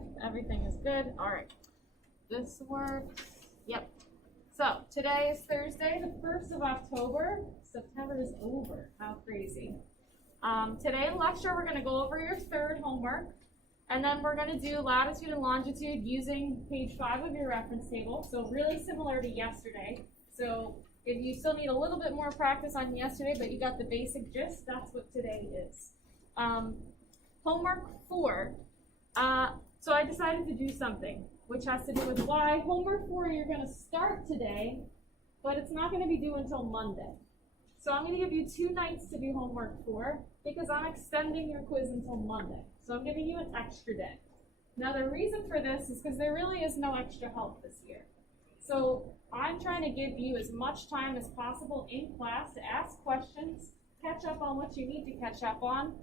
good. Everything is good. All right. This works. Yep. So today is Thursday, the 1st of October. September is over. How crazy. Today in lecture, we're going to go over your third homework. And then we're going to do latitude and longitude using page 5 of your reference table. So really similar to yesterday. So if you still need a little bit more practice on yesterday, but you got the basic gist, that's what today is. Homework 4. So I decided to do something, which has to do with why homework 4 you're going to start today, but it's not going to be due until Monday. So I'm going to give you 2 nights to do homework 4 because I'm extending your quiz until Monday. So I'm giving you an extra day. Now the reason for this is because there really is no extra help this year. So I'm trying to give you as much time as possible in class to ask questions, catch up on what you need to catch up on,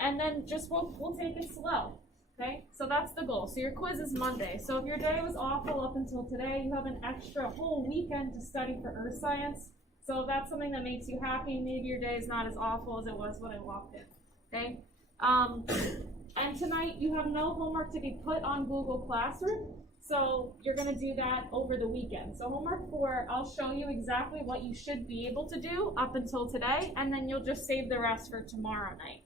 and then just we'll take it slow. Okay, so that's the goal. So your quiz is Monday. So if your day was awful up until today, you have an extra whole weekend to study for Earth Science. So if that's something that makes you happy, maybe your day is not as awful as it was when I walked in. Okay? And tonight you have no homework to be put on Google Classroom. So you're going to do that over the weekend. So homework 4, I'll show you exactly what you should be able to do up until today, and then you'll just save the rest for tomorrow night.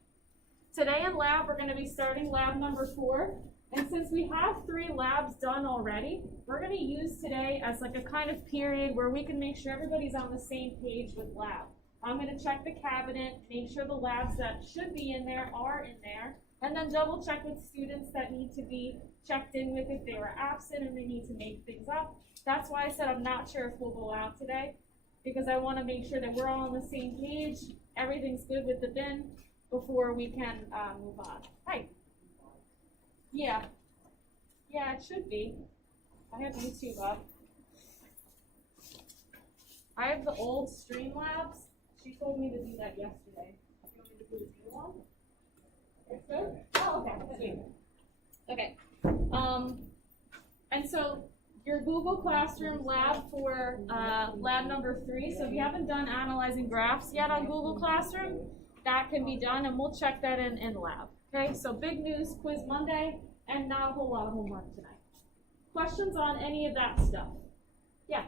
Today in lab, we're going to be starting lab number 4. And since we have 3 labs done already, we're going to use today as like a kind of period where we can make sure everybody's on the same page with lab. I'm going to check the cabinet, make sure the labs that should be in there are in there, and then double check with students that need to be checked in with if they were absent and they need to make things up. That's why I said I'm not sure if we'll go out today, because I want to make sure that we're all on the same page, everything's good with the bin, before we can move on. Hi. Yeah. Yeah, it should be. I have YouTube up. I have the old Streamlabs. She told me to do that yesterday. You want me to do the new one? It's good? Oh, okay. Sweet. Okay. And so your Google Classroom lab for lab number 3. So if you haven't done analyzing graphs yet on Google Classroom, that can be done, and we'll check that in lab. Okay, so big news, quiz Monday, and not a whole lot of homework tonight. Questions on any of that stuff? Yeah?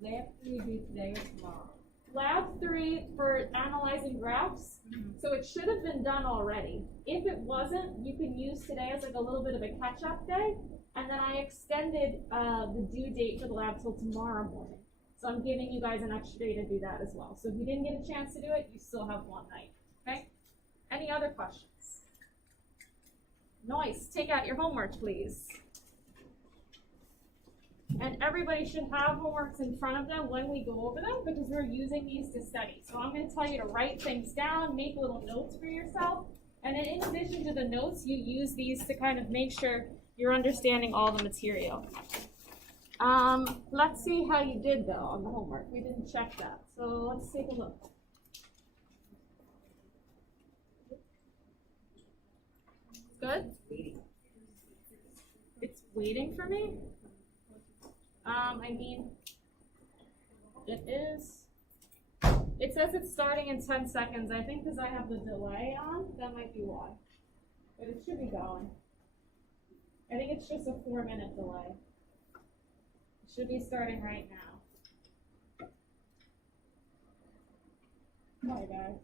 Lab 3 do today or tomorrow? Lab 3 for analyzing graphs, so it should have been done already. If it wasn't, you can use today as like a little bit of a catch-up day, and then I extended the due date for the lab till tomorrow morning. So I'm giving you guys an extra day to do that as well. So if you didn't get a chance to do it, you still have 1 night. Okay? Any other questions? Nice. Take out your homework, please. And everybody should have homeworks in front of them when we go over them because we're using these to study. So I'm going to tell you to write things down, make little notes for yourself. And then in addition to the notes, you use these to kind of make sure you're understanding all the material. Let's see how you did, though, on the homework. We didn't check that. So let's take a look. Good? It's waiting for me? I mean, it is. It says it's starting in 10 seconds. I think because I have the delay on, that might be why. But it should be going. I think it's just a 4-minute delay. It should be starting right now. Sorry, guys.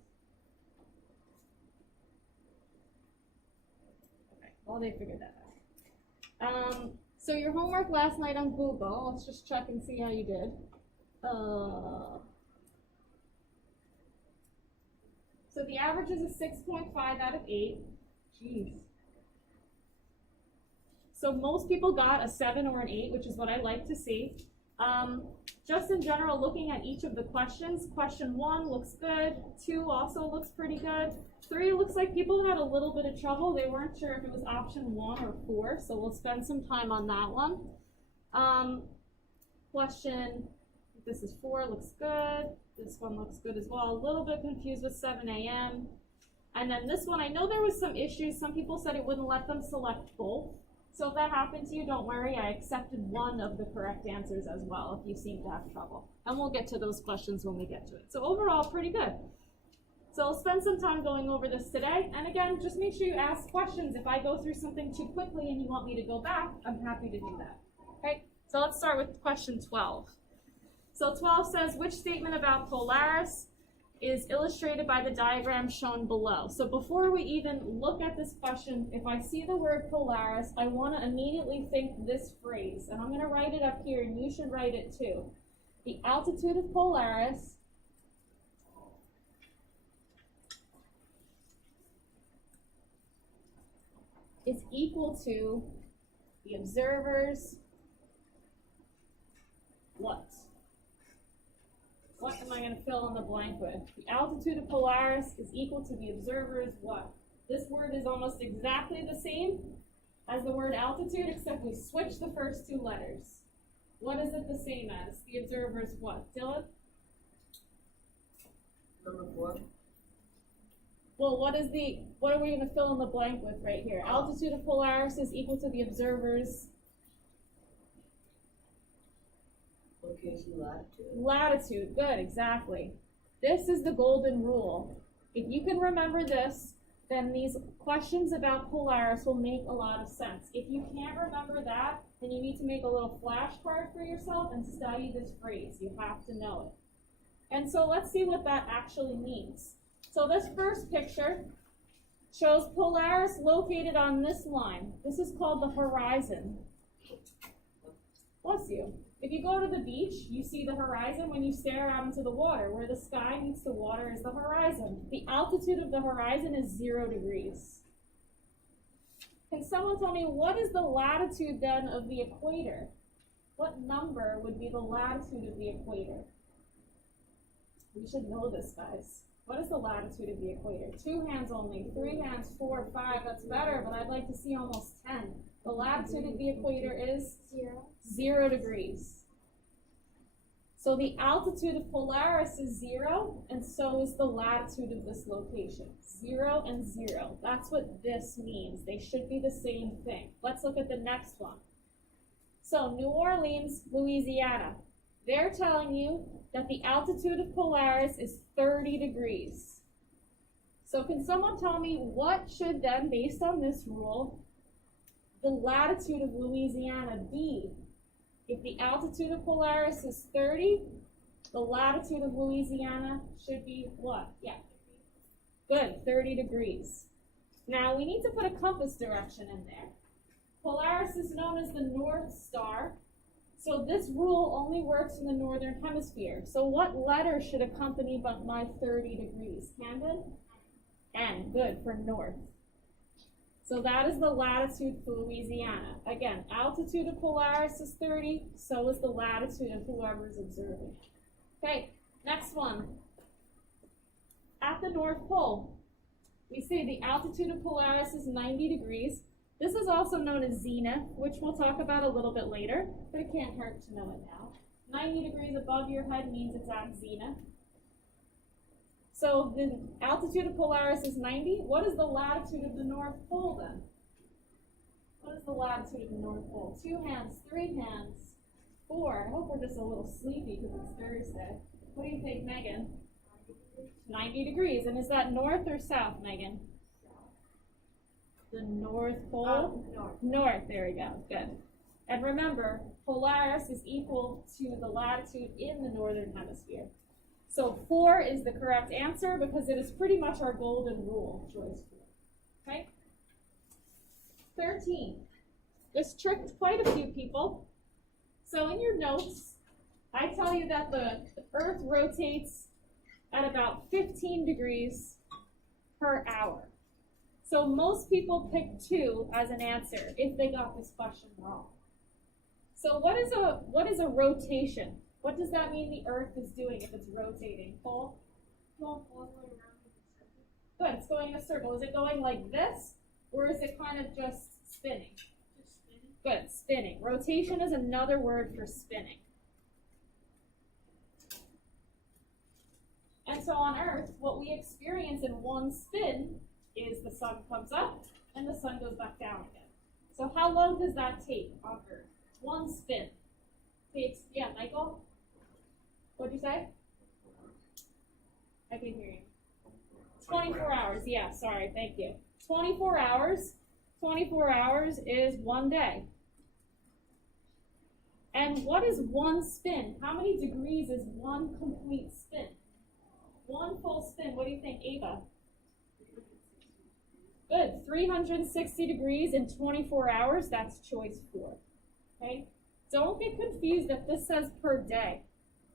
Well, they figured that out. So your homework last night on Google, let's just check and see how you did. So the average is a 6.5 out of 8. Jeez. So most people got a 7 or an 8, which is what I like to see. Just in general, looking at each of the questions, question 1 looks good, 2 also looks pretty good, 3 looks like people had a little bit of trouble. They weren't sure if it was option 1 or 4, so we'll spend some time on that one. Question, this is 4, looks good. This one looks good as well. A little bit confused with 7 a.m. And then this one, I know there was some issues. Some people said it wouldn't let them select both. So if that happened to you, don't worry. I accepted one of the correct answers as well if you seem to have trouble. And we'll get to those questions when we get to it. So overall, pretty good. So I'll spend some time going over this today. And again, just make sure you ask questions. If I go through something too quickly and you want me to go back, I'm happy to do that. Okay, so let's start with question 12. So 12 says, which statement about Polaris is illustrated by the diagram shown below? So before we even look at this question, if I see the word Polaris, I want to immediately think this phrase. And I'm going to write it up here, and you should write it too. The altitude of Polaris is equal to the observer's what? What am I going to fill in the blank with? The altitude of Polaris is equal to the observer's what? This word is almost exactly the same as the word altitude, except we switch the first two letters. What is it the same as? The observer's what? Dylan? Number 4. Well, what are we going to fill in the blank with right here? Altitude of Polaris is equal to the observer's Location, latitude. latitude. Good, exactly. This is the golden rule. If you can remember this, then these questions about Polaris will make a lot of sense. If you can't remember that, then you need to make a little flashcard for yourself and study this phrase. You have to know it. And so let's see what that actually means. So this first picture shows Polaris located on this line. This is called the horizon. Bless you. If you go to the beach, you see the horizon when you stare out into the water. Where the sky meets the water is the horizon. The altitude of the horizon is 0 degrees. Can someone tell me what is the latitude then of the equator? What number would be the latitude of the equator? We should know this, guys. What is the latitude of the equator? 2 hands only, 3 hands, 4, 5, that's better, but I'd like to see almost 10. The latitude of the equator is 0 degrees. So the altitude of Polaris is 0, and so is the latitude of this location. 0 and 0. That's what this means. They should be the same thing. Let's look at the next one. So New Orleans, Louisiana. They're telling you that the altitude of Polaris is 30 degrees. So can someone tell me what should then, based on this rule, the latitude of Louisiana be? If the altitude of Polaris is 30, the latitude of Louisiana should be what? Yeah. Good, 30 degrees. Now we need to put a compass direction in there. Polaris is known as the North Star. So this rule only works in the northern hemisphere. So what letter should accompany my 30 degrees? Camden? N. Good, for north. So that is the latitude for Louisiana. Again, altitude of Polaris is 30, so is the latitude of whoever's observing. Okay, next one. At the North Pole, we say the altitude of Polaris is 90 degrees. This is also known as zenith, which we'll talk about a little bit later, but it can't hurt to know it now. 90 degrees above your head means it's at zenith. So the altitude of Polaris is 90. What is the latitude of the North Pole then? What is the latitude of the North Pole? 2 hands, 3 hands, 4. I hope we're just a little sleepy because it's Thursday. What do you think, Megan? 90 degrees. And is that north or south, Megan? The North Pole? North. North, there we go, good. And remember, Polaris is equal to the latitude in the northern hemisphere. So 4 is the correct answer because it is pretty much our golden rule, choice 4. Okay? 13. This tricked quite a few people. So in your notes, I tell you that the Earth rotates at about 15 degrees per hour. So most people pick 2 as an answer if they got this question wrong. So what is a rotation? What does that mean the Earth is doing if it's rotating? Paul? All the way around in a circle. Good, it's going in a circle. Is it going like this, or is it kind of just spinning? Just spinning. Good, spinning. Rotation is another word for spinning. And so on Earth, what we experience in one spin is the sun comes up and the sun goes back down again. So how long does that take on Earth? One spin takes, yeah, Michael? What'd you say? I can't hear you. 24 hours, yeah, sorry, thank you. 24 hours, 24 hours is 1 day. And what is one spin? How many degrees is one complete spin? One full spin, what do you think, Ava? Good, 360 degrees in 24 hours, that's choice 4, okay? Don't get confused if this says per day.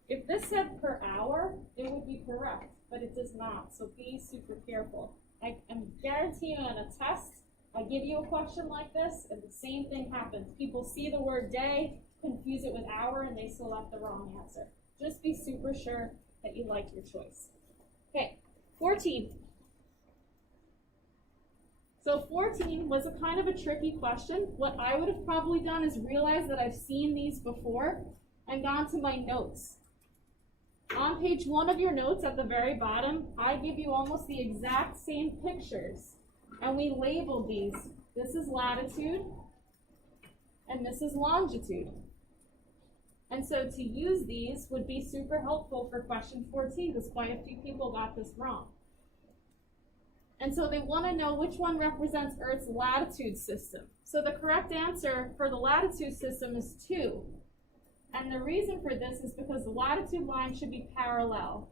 If this said per hour, it would be correct, but it does not, so be super careful. I'm guaranteeing on a test, I give you a question like this, and the same thing happens. People see the word day, confuse it with hour, and they select the wrong answer. Just be super sure that you like your choice. Okay, 14. So 14 was a kind of a tricky question. What I would have probably done is realize that I've seen these before and gone to my notes. On page 1 of your notes at the very bottom, I give you almost the exact same pictures. And we label these. This is latitude, and this is longitude. And so to use these would be super helpful for question 14 because quite a few people got this wrong. And so they want to know which one represents Earth's latitude system. So the correct answer for the latitude system is 2. And the reason for this is because the latitude line should be parallel,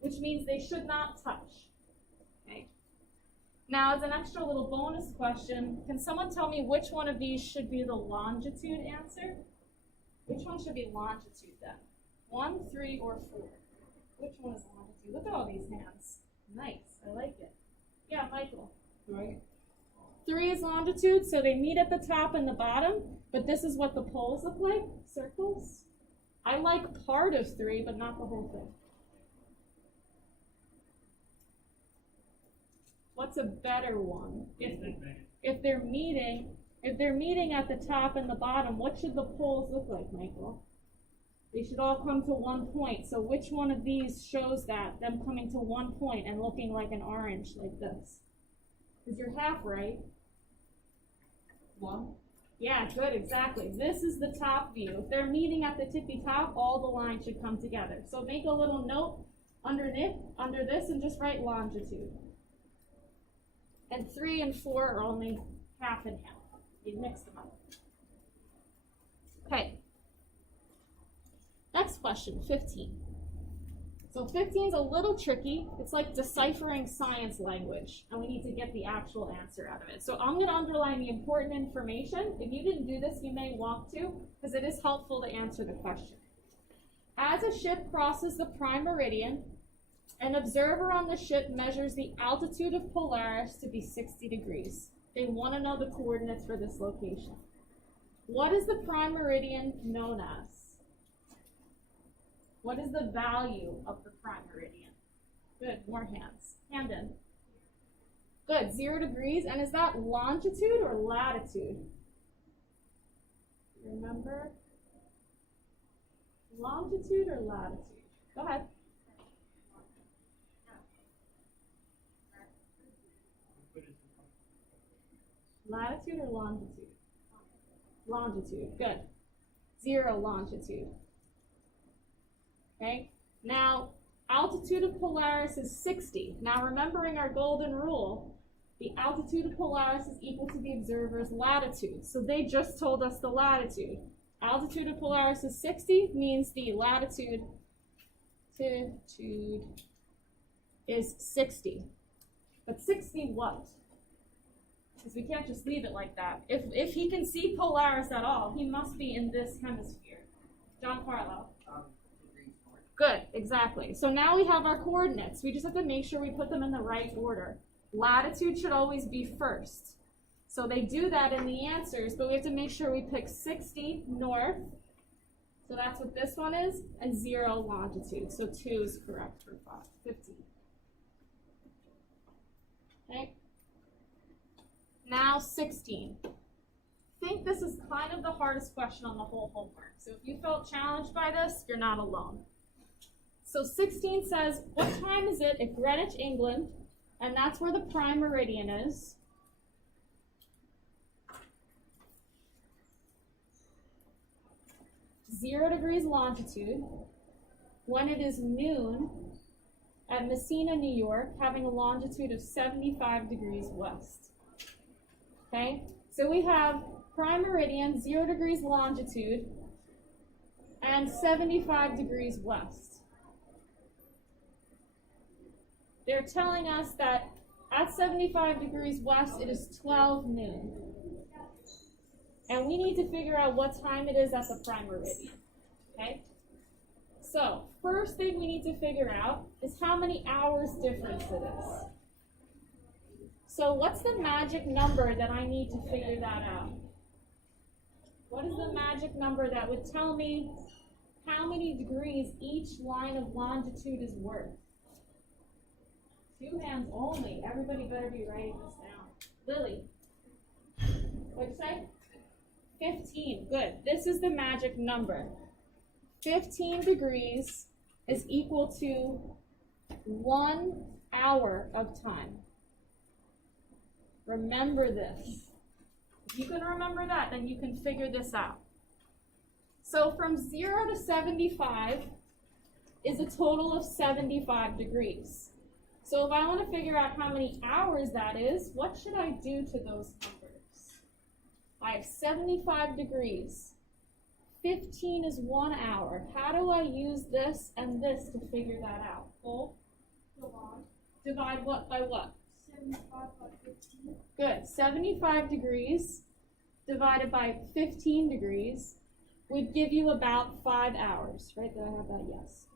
which means they should not touch. Okay. Now, as an extra little bonus question, can someone tell me which one of these should be the longitude answer? Which one should be longitude then? 1, 3, or 4? Which one is longitude? Look at all these hands. Nice, I like it. Yeah, Michael. Right. 3 is longitude, so they meet at the top and the bottom, but this is what the poles look like, circles. I like part of 3, but not the whole thing. What's a better one? If they're meeting at the top and the bottom, what should the poles look like, Michael? They should all come to one point. So which one of these shows that, them coming to one point and looking like an orange like this? Because you're half right. 1? Yeah, good, exactly. This is the top view. If they're meeting at the tippy top, all the lines should come together. So make a little note under this and just write longitude. And 3 and 4 are only half and half. You mix them up. Okay. Next question, 15. So 15 is a little tricky. It's like deciphering science language, and we need to get the actual answer out of it. So I'm going to underline the important information. If you didn't do this, you may want to, because it is helpful to answer the question. As a ship crosses the prime meridian, an observer on the ship measures the altitude of Polaris to be 60 degrees. They want to know the coordinates for this location. What is the prime meridian known as? What is the value of the prime meridian? Good, more hands. Hand in. Good, 0 degrees. And is that longitude or latitude? Remember? Longitude or latitude? Go ahead. Latitude or longitude? Longitude, good. 0 longitude. Okay, now altitude of Polaris is 60. Now remembering our golden rule, the altitude of Polaris is equal to the observer's latitude. So they just told us the latitude. Altitude of Polaris is 60, means the latitude is 60. But 60 what? Because we can't just leave it like that. If he can see Polaris at all, he must be in this hemisphere. John Carlo. Good, exactly. So now we have our coordinates. We just have to make sure we put them in the right order. Latitude should always be first. So they do that in the answers, but we have to make sure we pick 60 north. So that's what this one is, and 0 longitude. So 2 is correct for 15. Okay. Now 16. I think this is kind of the hardest question on the whole homework. So if you felt challenged by this, you're not alone. So 16 says, what time is it at Greenwich, England? And that's where the prime meridian is. (0 degrees longitude) when it is noon at Messina, New York, having a longitude of 75 degrees west. Okay, so we have prime meridian, 0 degrees longitude, and 75 degrees west. They're telling us that at 75 degrees west, it is 12 noon. And we need to figure out what time it is at the prime meridian. Okay? So, first thing we need to figure out is how many hours difference it is. So, what's the magic number that I need to figure that out? What is the magic number that would tell me how many degrees each line of longitude is worth? 2 hands only. Everybody better be writing this down. Lily, what'd you say? 15. Good. This is the magic number. 15 degrees is equal to 1 hour of time. Remember this. If you can remember that, then you can figure this out. So from 0 to 75 is a total of 75 degrees. So if I want to figure out how many hours that is, what should I do to those numbers? I have 75 degrees. 15 is 1 hour. How do I use this and this to figure that out? Cole? Divide what by what? 75 by 15. Good. 75 degrees divided by 15 degrees would give you about 5 hours. Right? Did I have that? Yes.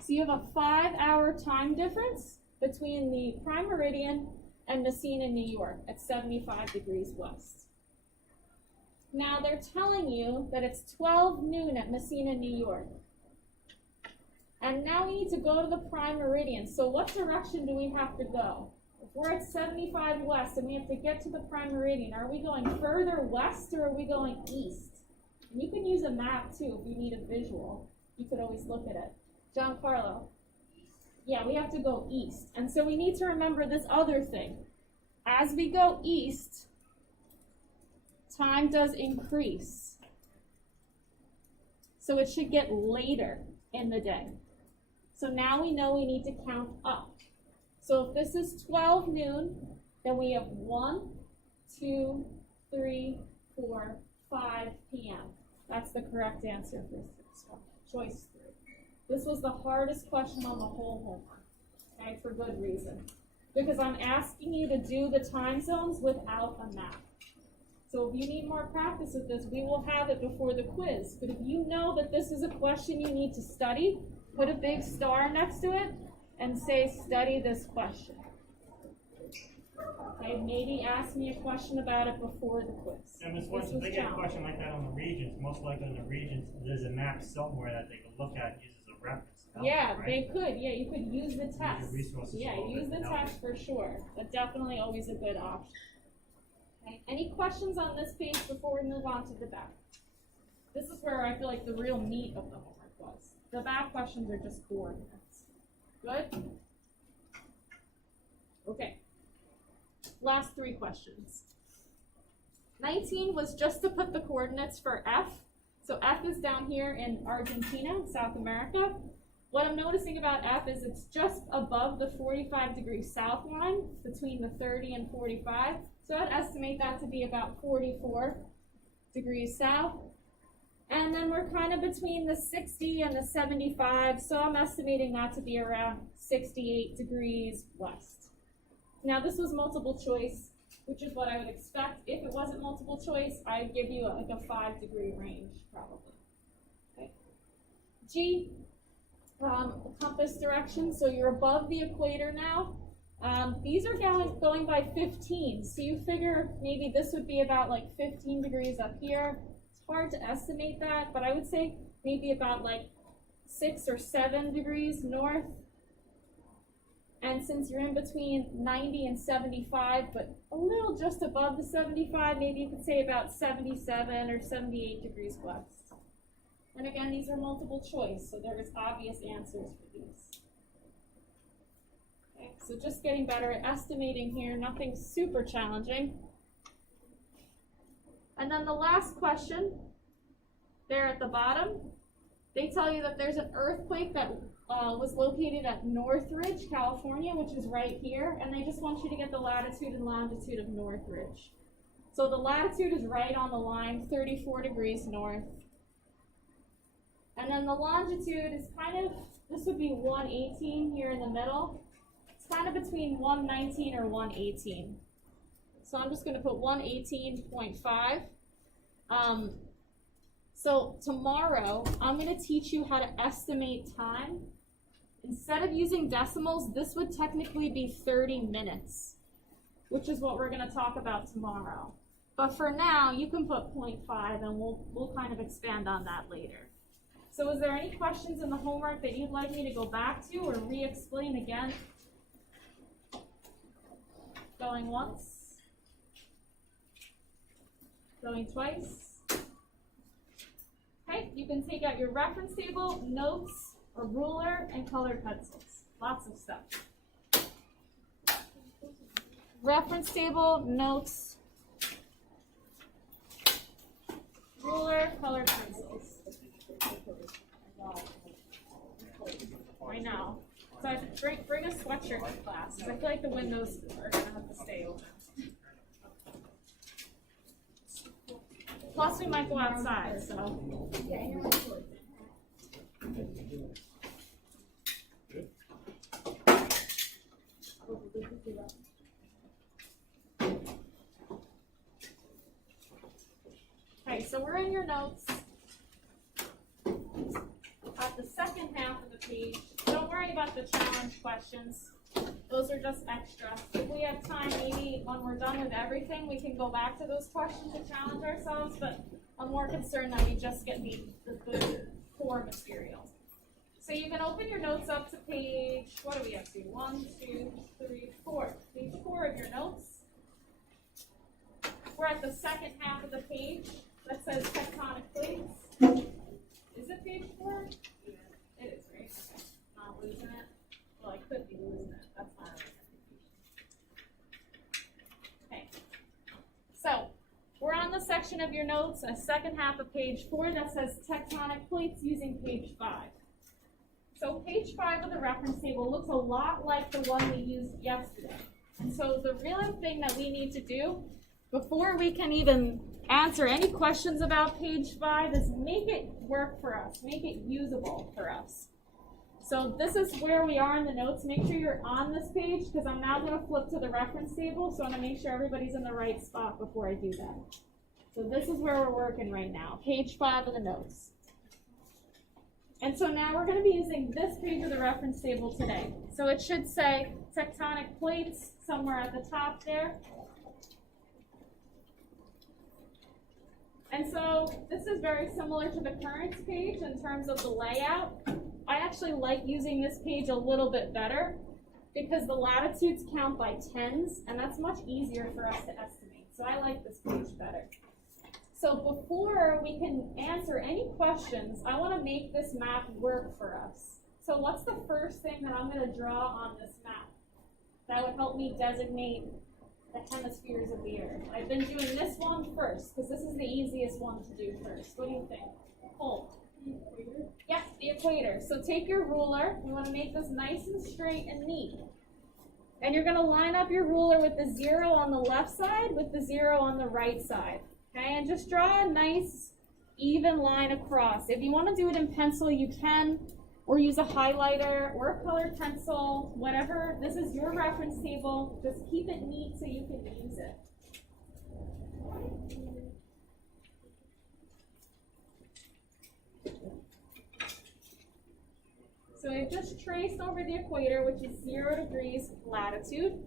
So you have a 5-hour time difference between the prime meridian and Messina, New York at 75 degrees west. Now they're telling you that it's 12 noon at Messina, New York. And now we need to go to the prime meridian. So what direction do we have to go? If we're at 75 west and we have to get to the prime meridian, are we going further west or are we going east? And you can use a map too if you need a visual. You could always look at it. Giancarlo. Yeah, we have to go east. And so we need to remember this other thing. As we go east, time does increase. So it should get later in the day. So now we know we need to count up. So if this is 12 noon, then we have 1, 2, 3, 4, 5 p.m. That's the correct answer for this one. Choice 3. This was the hardest question on the whole homework, okay, for good reason. Because I'm asking you to do the time zones without a map. So if you need more practice with this, we will have it before the quiz. But if you know that this is a question you need to study, put a big star next to it and say, study this question. Okay, maybe ask me a question about it before the quiz. And Ms. Wentz, if they get a question like that on the regions, most likely in the regions, there's a map somewhere that they can look at and use as a reference. Yeah, right? they could. Yeah, you could use the test. Use your resources Yeah, a little use bit the to help test for sure. That's definitely always a good option. Okay. Any questions on this page before we move on to the back? This is where I feel like the real meat of the homework was. The back questions are just coordinates. Good? Okay. Last 3 questions. 19 was just to put the coordinates for F. So F is down here in Argentina, South America. What I'm noticing about F is it's just above the 45 degree south line between the 30 and 45. So I'd estimate that to be about 44 degrees south. And then we're kind of between the 60 and the 75. So I'm estimating that to be around 68 degrees west. Now this was multiple choice, which is what I would expect. If it wasn't multiple choice, I'd give you like a 5-degree range probably. Okay. G. Compass direction, so you're above the equator now. These are going by 15, so you figure maybe this would be about like 15 degrees up here. It's hard to estimate that, but I would say maybe about like 6 or 7 degrees north. And since you're in between 90 and 75, but a little just above the 75, maybe you could say about 77 or 78 degrees west. And again, these are multiple choice, so there's obvious answers for these. Okay, so just getting better at estimating here, nothing super challenging. And then the last question, there at the bottom, they tell you that there's an earthquake that was located at Northridge, California, which is right here, and they just want you to get the latitude and longitude of Northridge. So the latitude is right on the line, 34 degrees north. And then the longitude is kind of, this would be 118 here in the middle. It's kind of between 119 or 118. So I'm just going to put 118.5. So tomorrow, I'm going to teach you how to estimate time. Instead of using decimals, this would technically be 30 minutes, which is what we're going to talk about tomorrow. But for now, you can put 0.5, and we'll kind of expand on that later. So is there any questions in the homework that you'd like me to go back to or re-explain again? Going once? Going twice? Okay, you can take out your reference table, notes, a ruler, and colored pencils. Lots of stuff. Reference table, notes, ruler, colored pencils. Right now. So I bring a sweatshirt to class, because I feel like the windows are going to have to stay open. Plus, we might go outside, so. Okay, so we're in your notes. At the second half of the page, don't worry about the challenge questions. Those are just extra. If we have time, maybe when we're done with everything, we can go back to those questions to challenge ourselves, but I'm more concerned that we just get the good core material. So you can open your notes up to page, what do we have to? 1, 2, 3, 4. Page 4 of your notes. We're at the second half of the page that says tectonic plates. Is it page 4? Yeah. It is, right? Okay. Not losing it. Well, I could be losing it. That's not right. Okay. So, we're on the section of your notes, a second half of page 4 that says tectonic plates using page 5. So page 5 of the reference table looks a lot like the one we used yesterday. And so the real thing that we need to do before we can even answer any questions about page 5 is make it work for us, make it usable for us. So this is where we are in the notes. Make sure you're on this page because I'm now going to flip to the reference table. So I'm going to make sure everybody's in the right spot before I do that. So this is where we're working right now, page 5 of the notes. And so now we're going to be using this page of the reference table today. So it should say tectonic plates somewhere at the top there. And so this is very similar to the currents page in terms of the layout. I actually like using this page a little bit better because the latitudes count by tens, and that's much easier for us to estimate. So I like this page better. So before we can answer any questions, I want to make this map work for us. So what's the first thing that I'm going to draw on this map that would help me designate the hemispheres of the Earth? I've been doing this one first because this is the easiest one to do first. What do you think? Cole? Yes, the equator. So take your ruler. You want to make this nice and straight and neat. And you're going to line up your ruler with the 0 on the left side with the 0 on the right side. Okay, and just draw a nice, even line across. If you want to do it in pencil, you can, or use a highlighter or a colored pencil, whatever. This is your reference table. Just keep it neat so you can use it. So I've just traced over the equator, which is 0 degrees latitude.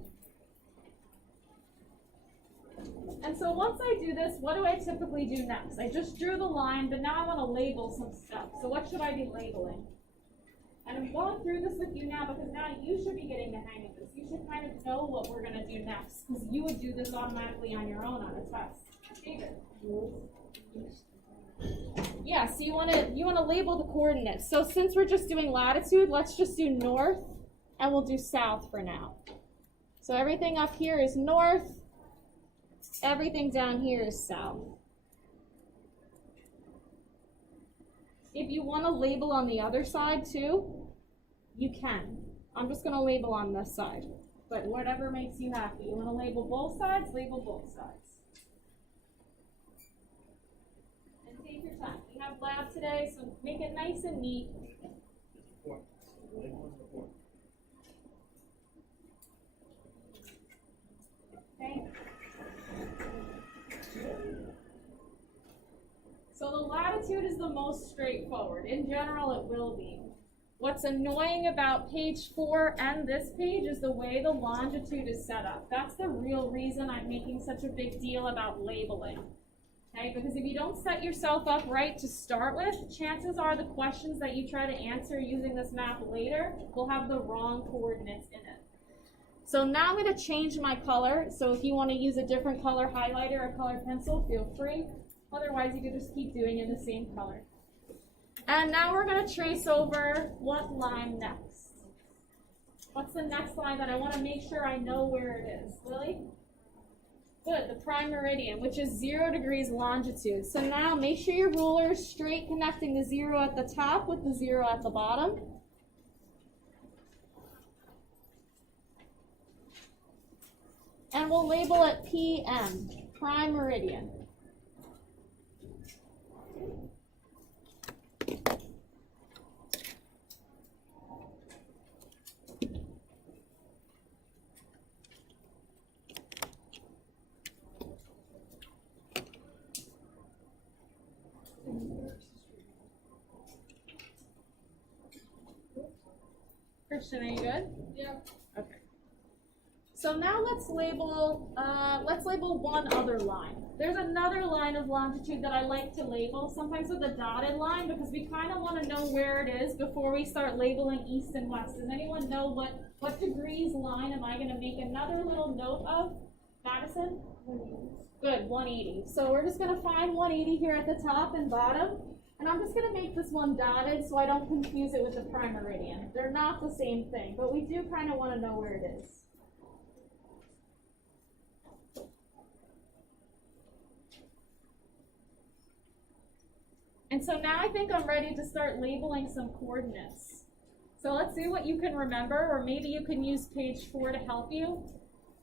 And so once I do this, what do I typically do next? I just drew the line, but now I want to label some stuff. So what should I be labeling? And I'm going through this with you now because now you should be getting the hang of this. You should kind of know what we're going to do next because you would do this automatically on your own on a test. David? Yeah, so you want to label the coordinates. So since we're just doing latitude, let's just do north and we'll do south for now. So everything up here is north. Everything down here is south. If you want to label on the other side too, you can. I'm just going to label on this side, but whatever makes you happy. You want to label both sides, label both sides. And take your time. We have lab today, so make it nice and neat. Okay. So the latitude is the most straightforward. In general, it will be. What's annoying about page 4 and this page is the way the longitude is set up. That's the real reason I'm making such a big deal about labeling. Okay, because if you don't set yourself up right to start with, chances are the questions that you try to answer using this map later will have the wrong coordinates in it. So now I'm going to change my color. So if you want to use a different color highlighter or colored pencil, feel free. Otherwise, you can just keep doing it in the same color. And now we're going to trace over what line next. What's the next line that I want to make sure I know where it is? Lily? Good, the prime meridian, which is 0 degrees longitude. So now make sure your ruler is straight, connecting the 0 at the top with the 0 at the bottom. And we'll label it PM, prime meridian. Christian, are you good? Yeah. Okay. So now let's label one other line. There's another line of longitude that I like to label, sometimes with a dotted line, because we kind of want to know where it is before we start labeling east and west. Does anyone know what degrees line am I going to make another little note of? Madison? 180. Good, 180. So we're just going to find 180 here at the top and bottom. And I'm just going to make this one dotted so I don't confuse it with the prime meridian. They're not the same thing, but we do kind of want to know where it is. And so now I think I'm ready to start labeling some coordinates. So let's see what you can remember, or maybe you can use page 4 to help you.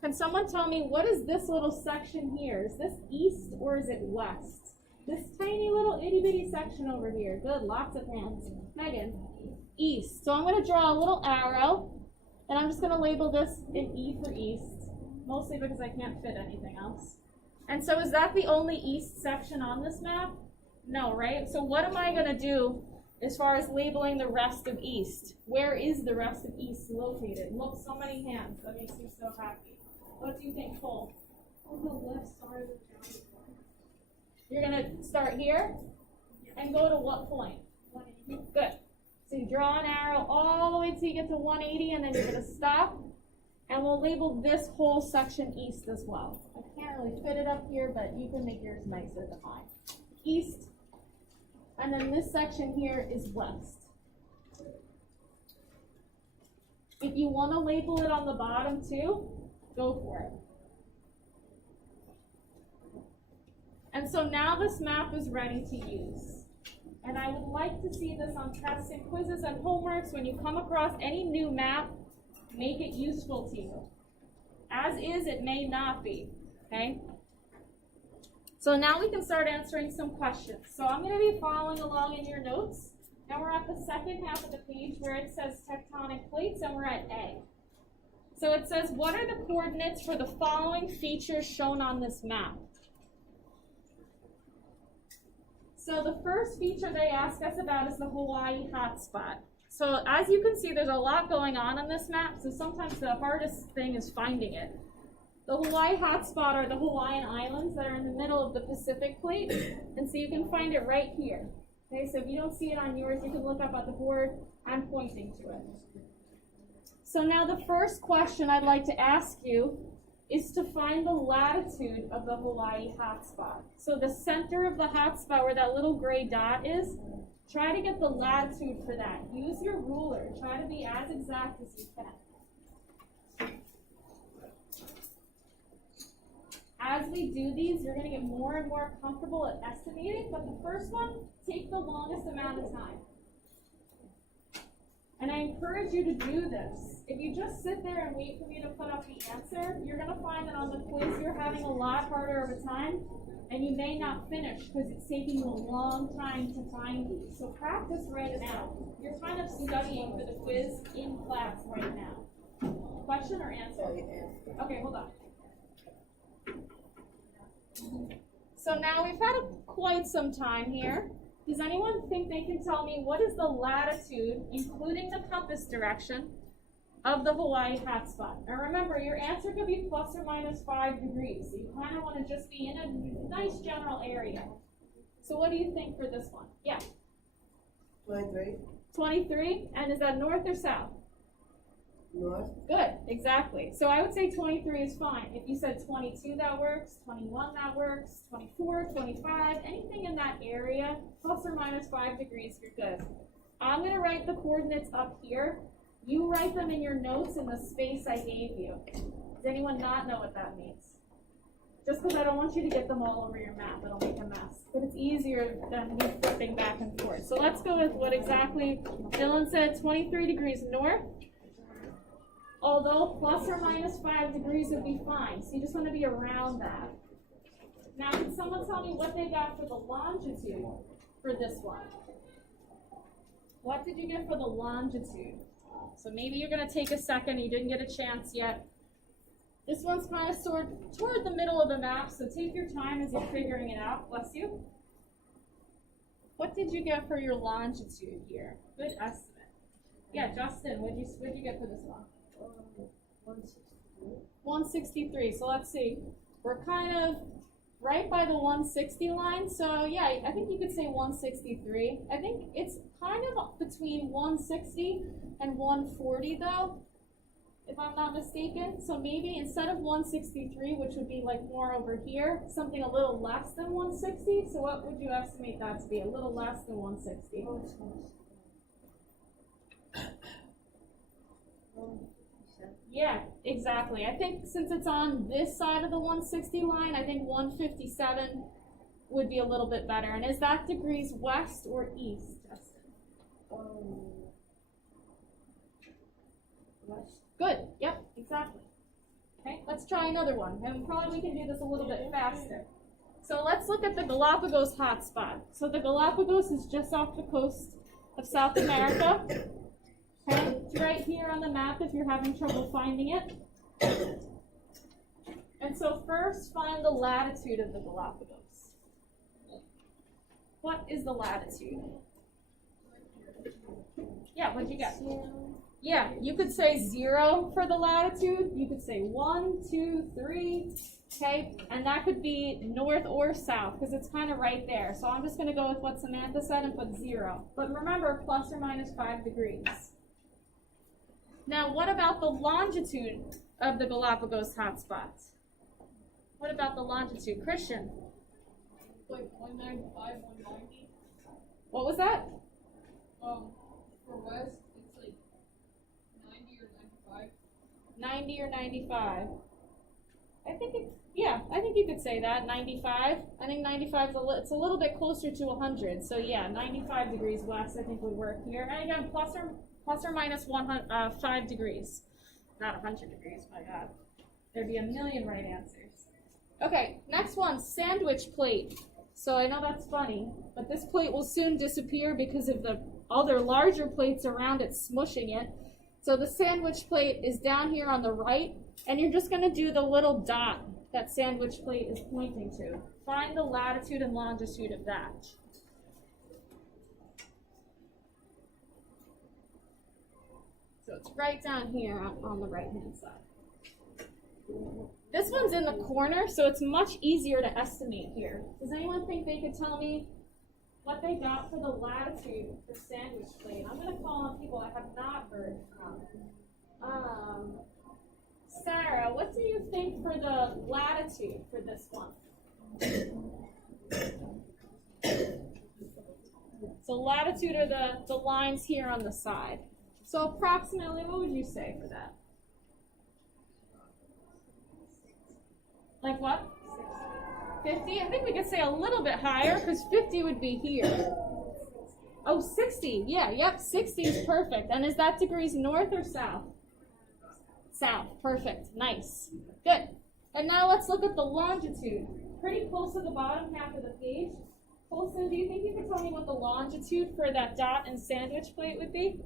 Can someone tell me, what is this little section here? Is this east or is it west? This tiny little itty bitty section over here. Good, lots of hands. Megan, east. So I'm going to draw a little arrow, and I'm just going to label this in E for east, mostly because I can't fit anything else. And so is that the only east section on this map? No, right? So what am I going to do as far as labeling the rest of east? Where is the rest of east located? Look, so many hands. That makes me so happy. What do you think, Cole? On the left side of the county line. You're going to start here and go to what point? 180. Good. So you draw an arrow all the way till you get to 180, and then you're going to stop. And we'll label this whole section east as well. I can't really fit it up here, but you can make yours nicer defined. East. And then this section here is west. If you want to label it on the bottom too, go for it. And so now this map is ready to use. And I would like to see this on tests and quizzes and homeworks. When you come across any new map, make it useful to you. As is, it may not be, okay? So now we can start answering some questions. So I'm going to be following along in your notes. Now we're at the second half of the page where it says tectonic plates, and we're at A. So it says, what are the coordinates for the following features shown on this map? So the first feature they ask us about is the Hawaii hotspot. So as you can see, there's a lot going on this map, so sometimes the hardest thing is finding it. The Hawaii hotspot are the Hawaiian Islands that are in the middle of the Pacific plate, and so you can find it right here. Okay, so if you don't see it on yours, you can look up at the board. I'm pointing to it. So now the first question I'd like to ask you is to find the latitude of the Hawaii hotspot. So the center of the hotspot, where that little gray dot is, try to get the latitude for that. Use your ruler. Try to be as exact as you can. As we do these, you're gonna get more and more comfortable at estimating, but the first one, take the longest amount of time. And I encourage you to do this. If you just sit there and wait for me to put up the answer, you're gonna find that on the quiz you're having a lot harder of a time, and you may not finish because it's taking you a long time to find these. So practice right now. You're kind of studying for the quiz in class right now. Question or answer? Okay, hold on. So now we've had quite some time here. Does anyone think they can tell me what is the latitude, including the compass direction, of the Hawaii hotspot? And remember, your answer could be plus or minus 5 degrees. So you kind of want to just be in a nice general area. So what do you think for this one? Yeah. 23. 23? And is that north or south? North. Good, exactly. So I would say 23 is fine. If you said 22, that works. 21, that works. 24, 25, anything in that area, plus or minus 5 degrees, you're good. I'm going to write the coordinates up here. You write them in your notes in the space I gave you. Does anyone not know what that means? Just because I don't want you to get them all over your map. It'll make a mess. But it's easier than me flipping back and forth. So let's go with what exactly Dylan said, 23 degrees north. Although plus or minus 5 degrees would be fine. So you just want to be around that. Now, can someone tell me what they got for the longitude for this one? What did you get for the longitude? So maybe you're going to take a second. You didn't get a chance yet. This one's kind of toward the middle of the map, so take your time as you're figuring it out. Bless you. What did you get for your longitude here? Good estimate. Yeah, Justin, what'd you get for this one? 163. So let's see. We're kind of right by the 160 line. So yeah, I think you could say 163. I think it's kind of between 160 and 140 though, if I'm not mistaken. So maybe instead of 163, which would be like more over here, something a little less than 160. So what would you estimate that to be? A little less than 160. Yeah, exactly. I think since it's on this side of the 160 line, I think 157 would be a little bit better. And is that degrees west or east, Justin? West. Good. Yep, exactly. Okay, let's try another one. And probably we can do this a little bit faster. So let's look at the Galapagos hotspot. So the Galapagos is just off the coast of South America. Okay, it's right here on the map if you're having trouble finding it. And so first, find the latitude of the Galapagos. What is the latitude? Yeah, what'd you get? Yeah, you could say 0 for the latitude. You could say 1, 2, 3, okay? And that could be north or south because it's kind of right there. So I'm just going to go with what Samantha said and put 0. But remember, plus or minus 5 degrees. Now, what about the longitude of the Galapagos hotspots? What about the longitude? Christian? Like 195, 190. What was that? For west, it's like 90 or 95. 90 or 95. I think I think you could say that, 95. I think 95 it's a little bit closer to 100. So yeah, 95 degrees west I think would work here. And again, plus or minus 5 degrees. Not 100 degrees, my God. There'd be a million right answers. Okay, next one, sandwich plate. So I know that's funny, but this plate will soon disappear because of the other larger plates around it smushing it. So the sandwich plate is down here on the right, and you're just going to do the little dot that sandwich plate is pointing to. Find the latitude and longitude of that. So it's right down here on the right-hand side. This one's in the corner, so it's much easier to estimate here. Does anyone think they could tell me what they got for the latitude for sandwich plate? I'm going to call on people I have not heard from. Sarah, what do you think for the latitude for this one? So latitude are the lines here on the side. So approximately, what would you say for that? Like what? 50? I think we could say a little bit higher because 50 would be here. Oh, 60. Yeah, yep, 60 is perfect. And is that degrees north or south? South. Perfect. Nice. Good. And now let's look at the longitude. Pretty close to the bottom half of the page. Colson, do you think you could tell me what the longitude for that dot and sandwich plate would be?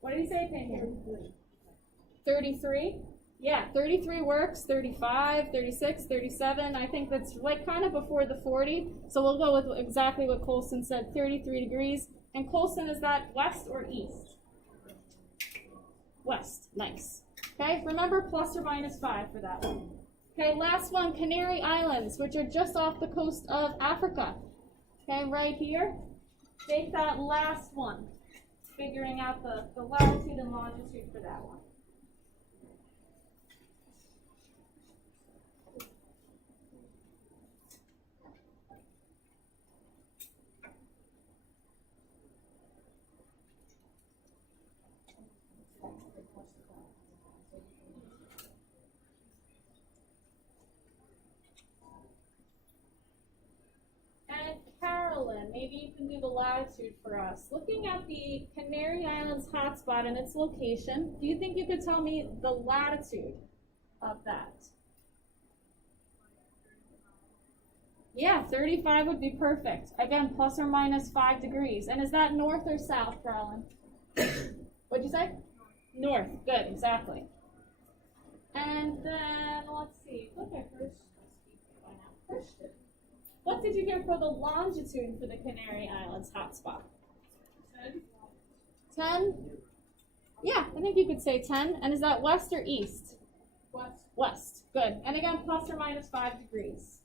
What did he say came here? 33? Yeah, 33 works, 35, 36, 37. I think that's like kind of before the 40. So we'll go with exactly what Colson said, 33 degrees. And Colson, is that west or east? West, nice. Okay, remember plus or minus 5 for that one. Okay, last one, Canary Islands, which are just off the coast of Africa. Okay, right here. Take that last one, figuring out the latitude and longitude for that one. Carolyn, maybe you can do the latitude for us. Looking at the Canary Islands hotspot and its location, do you think you could tell me the latitude of that? Yeah, 35 would be perfect. Again, plus or minus 5 degrees. And is that north or south, Carolyn? What'd you say? North. Good, exactly. And then, let's see. Look at Christian. What did you get for the longitude for the Canary Islands hotspot? 10. 10? Yeah, I think you could say 10. And is that west or east? West. West. Good. And again, plus or minus 5 degrees.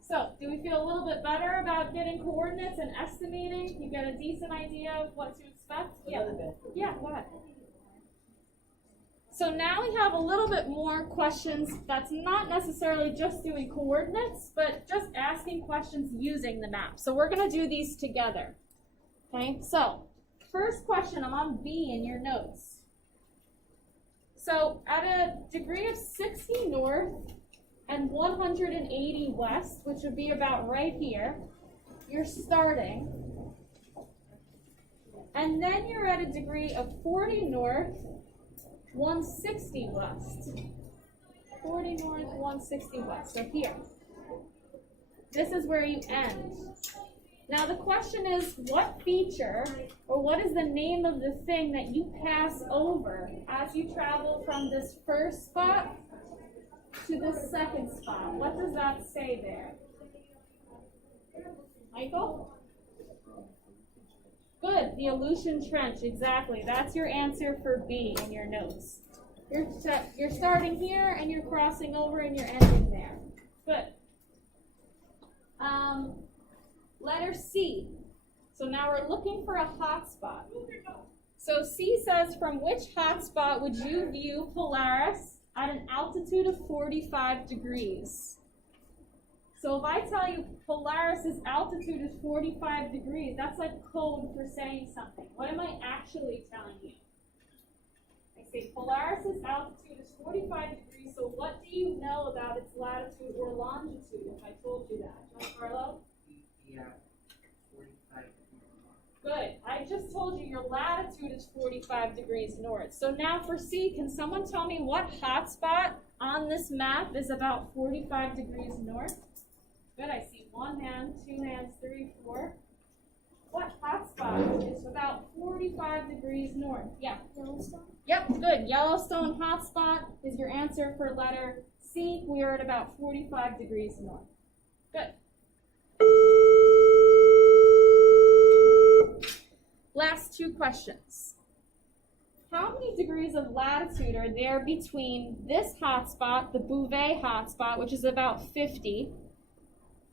So, do we feel a little bit better about getting coordinates and estimating? You get a decent idea of what to expect? Yeah. Yeah, go ahead. So now we have a little bit more questions that's not necessarily just doing coordinates, but just asking questions using the map. So we're going to do these together. Okay, so first question, I'm on B in your notes. So at a degree of 60 north and 180 west, which would be about right here, you're starting. And then you're at a degree of 40 north, 160 west. 40 north, 160 west. So here. This is where you end. Now the question is, what feature, or what is the name of the thing that you pass over as you travel from this first spot to this second spot? What does that say there? Michael? Good, the Aleutian Trench, exactly. That's your answer for B in your notes. You're starting here and you're crossing over and you're ending there. Good. Letter C. So now we're looking for a hot spot. So C says, from which hot spot would you view Polaris at an altitude of 45 degrees? So if I tell you Polaris's altitude is 45 degrees, that's like code for saying something. What am I actually telling you? I say Polaris's altitude is 45 degrees, so what do you know about its latitude or longitude if I told you that? Giancarlo? Yeah, 45 degrees north. Good. I just told you your latitude is 45 degrees north. So now for C, can someone tell me what hot spot on this map is about 45 degrees north? Good, I see one hand, two hands, 3, 4. What hot spot is about 45 degrees north? Yeah. Yellowstone? Yep, good. Yellowstone hot spot is your answer for letter C. We are at about 45 degrees north. Good. Last two questions. How many degrees of latitude are there between this hotspot, the Bouvet hotspot, which is about 50,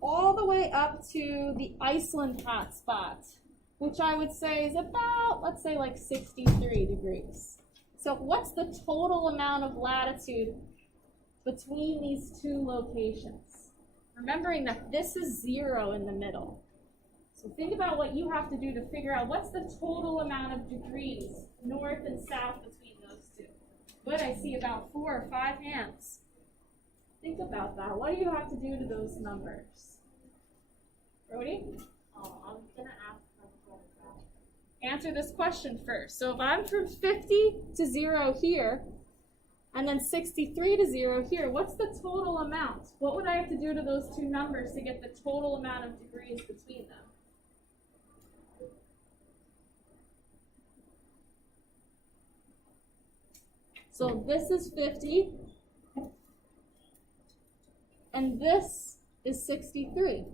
all the way up to the Iceland hotspot, which I would say is about, let's say, like 63 degrees. So what's the total amount of latitude between these two locations? Remembering that this is 0 in the middle. So think about what you have to do to figure out what's the total amount of degrees north and south between those two. Good, I see about 4 or 5 hands. Think about that. What do you have to do to those numbers? Brody? Oh, I'm gonna ask her for that. Answer this question first. So if I'm from 50 to 0 here, and then 63 to 0 here, what's the total amount? What would I have to do to those two numbers to get the total amount of degrees between them? So this is 50, and this is 63.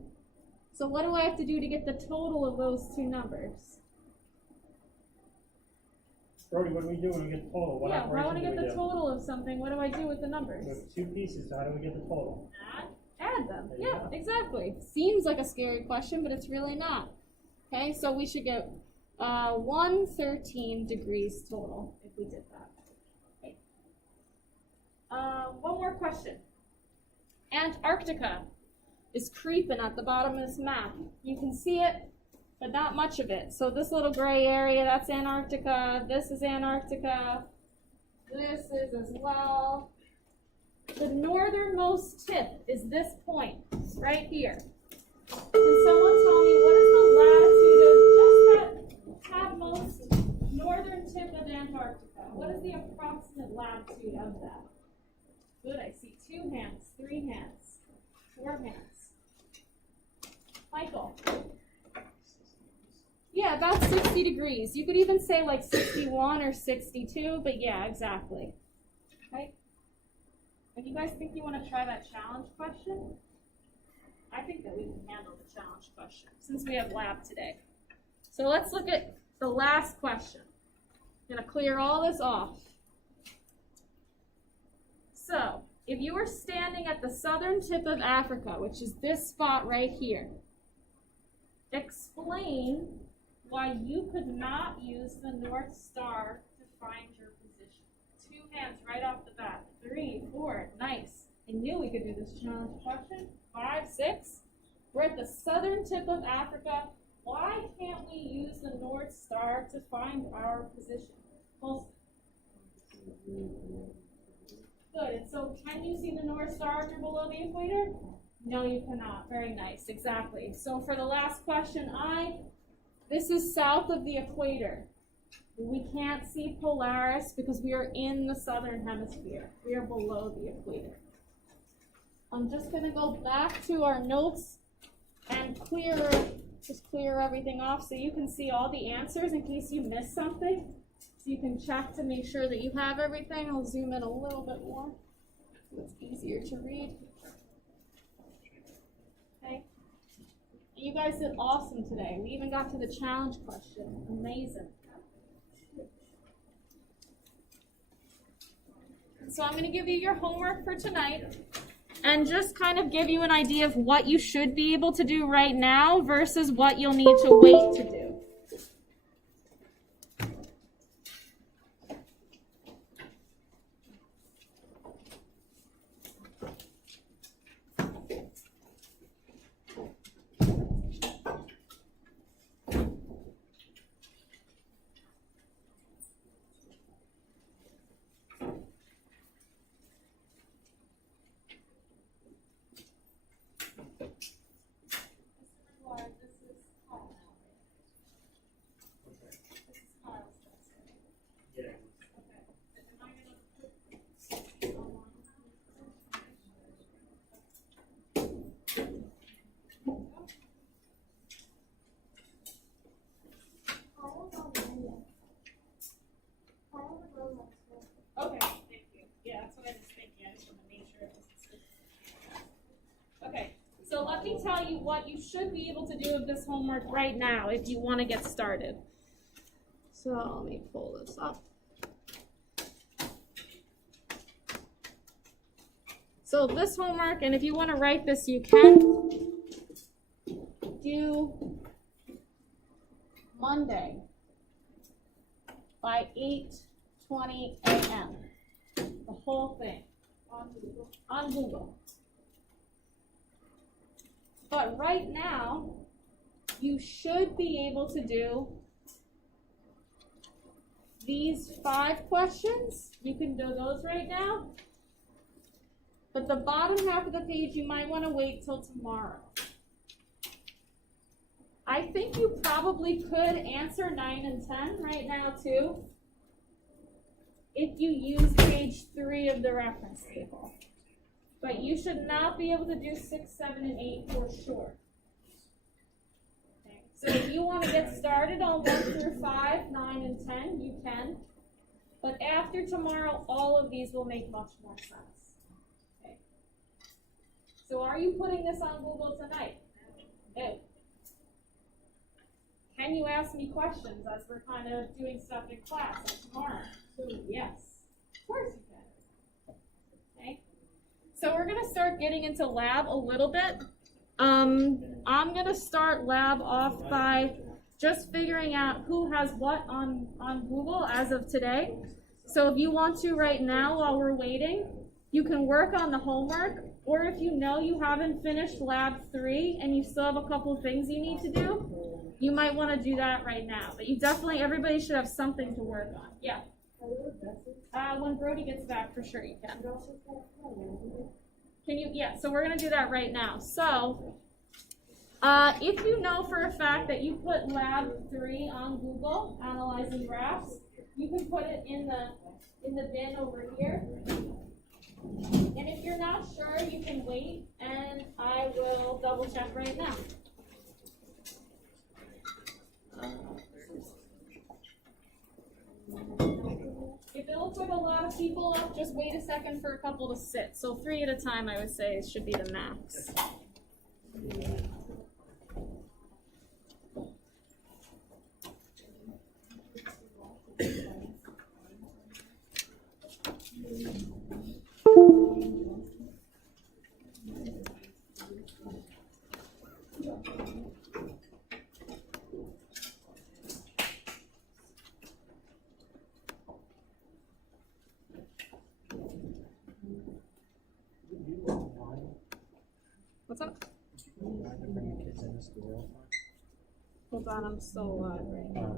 So what do I have to do to get the total of those two numbers? Brody, what do we do when we get the total? What Yeah, if I want to operation get do the we do? total of something, what do I do with the numbers? With 2 pieces, so how do we get the total? Add them. There you Yeah, go. exactly. Seems like a scary question, but it's really not. Okay, so we should get 113 degrees total if we did that. Okay. One more question. Antarctica is creeping at the bottom of this map. You can see it, but not much of it. So this little gray area, that's Antarctica. This is Antarctica. This is as well. The northernmost tip is this point, right here. Can someone tell me what is the latitude of just that topmost northern tip of Antarctica? What is the approximate latitude of that? Good, I see 2 hands, 3 hands, 4 hands. Michael. Yeah, about 60 degrees. You could even say like 61 or 62, but yeah, exactly. Okay? And you guys think you want to try that challenge question? I think that we can handle the challenge question since we have lab today. So let's look at the last question. I'm going to clear all this off. So, if you were standing at the southern tip of Africa, which is this spot right here, explain why you could not use the North Star to find your position. 2 hands right off the bat. 3, 4, nice. I knew we could do this challenge question. 5, 6. We're at the southern tip of Africa. Why can't we use the North Star to find our position? Colson. Good. And so can you see the North Star if you're below the equator? No, you cannot. Very nice. Exactly. So for the last question, this is south of the equator. We can't see Polaris because we are in the southern hemisphere. We are below the equator. I'm just going to go back to our notes and just clear everything off so you can see all the answers in case you missed something. So you can check to make sure that you have everything. I'll zoom in a little bit more so it's easier to read. Okay. You guys did awesome today. We even got to the challenge question. Amazing. So I'm going to give you your homework for tonight and just kind of give you an idea of what you should be able to do right now versus what you'll need to wait to do. Okay, thank you. Yeah, that's what I was thinking. I just want to make sure it was consistent. Okay, so let me tell you what you should be able to do with this homework right now if you want to get started. So let me pull this up. So this homework, and if you want to write this, you can do Monday by 8:20 a.m. The whole thing on Google. But right now, you should be able to do these 5 questions. You can do those right now. But the bottom half of the page, you might want to wait till tomorrow. I think you probably could answer 9 and 10 right now too, if you use page 3 of the reference table. But you should not be able to do 6, 7, and 8 for sure. Okay. So if you want to get started on 1 through 5, 9, and 10, you can. But after tomorrow, all of these will make much more sense. Okay. So are you putting this on Google tonight? No. Can you ask me questions as we're kind of doing stuff in class like tomorrow? Yes. Of course you can. Okay. So we're going to start getting into lab a little bit. I'm going to start lab off by just figuring out who has what on Google as of today. So if you want to right now while we're waiting, you can work on the homework, or if you know you haven't finished lab 3 and you still have a couple things you need to do, you might want to do that right now. But you definitely, everybody should have something to work on. Yeah. When Brody gets back, for sure you can. Can you? Yeah, so we're going to do that right now. So, if you know for a fact that you put lab 3 on Google, analyzing graphs, you can put it in the bin over here. And if you're not sure, you can wait, and I will double check right now. If it looks like a lot of people up, just wait a second for a couple to sit. So 3 at a time, I would say, should be the max. What's up? Hold on, I'm still live right now.